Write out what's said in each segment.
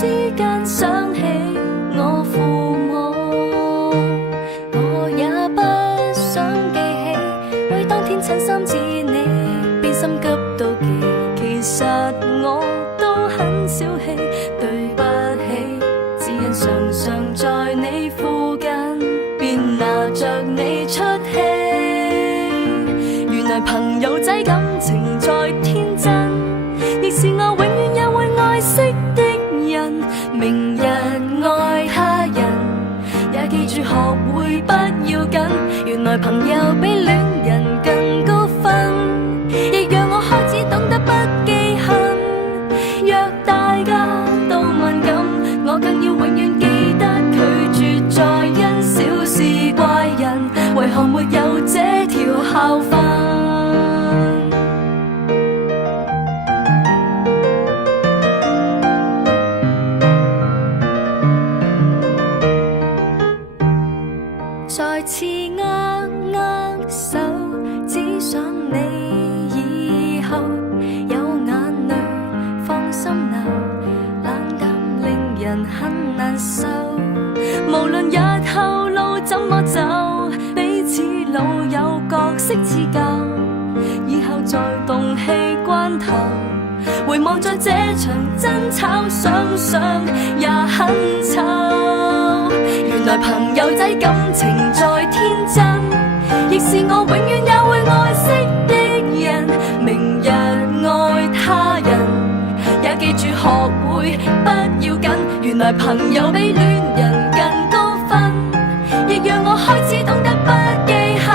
之間想起我父母，我也不想記起，為當天襯衫似你，變心急妒忌。其實我都很小氣，對不起，只因常常在你附近，便拿着你出氣。原來朋友仔感情再天真，亦是我永遠也會愛惜的人。明日愛他人，也記住學會不要緊。原來朋友比戀人更高分，亦讓我開始懂得不記恨。若大家都敏感，我更要永遠記得拒絕再因小事怪人。為何沒有這條校訓？再次握手，只想你以後有眼淚放心流，冷淡令人很難受。無論日後路怎麼走，彼此老友角色似舊，以後在動氣關頭，回望着這場爭吵，想想也很臭。原來朋友仔感情再天真，亦是我永遠也會愛惜的人。明日愛他人，也記住學會不要緊。原來朋友比戀人更高分，亦讓我開始懂得不記恨。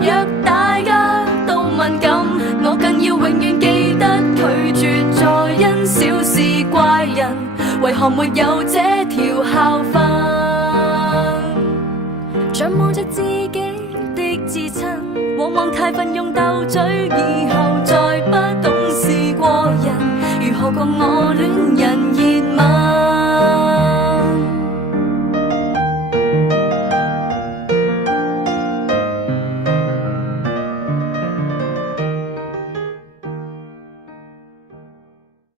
若大家都敏感，我更要永遠記得拒絕再因小事怪人。為何沒有這條校訓？仰望着自己的至親，往往太奮勇鬥嘴，以後再不懂事過人。如何共我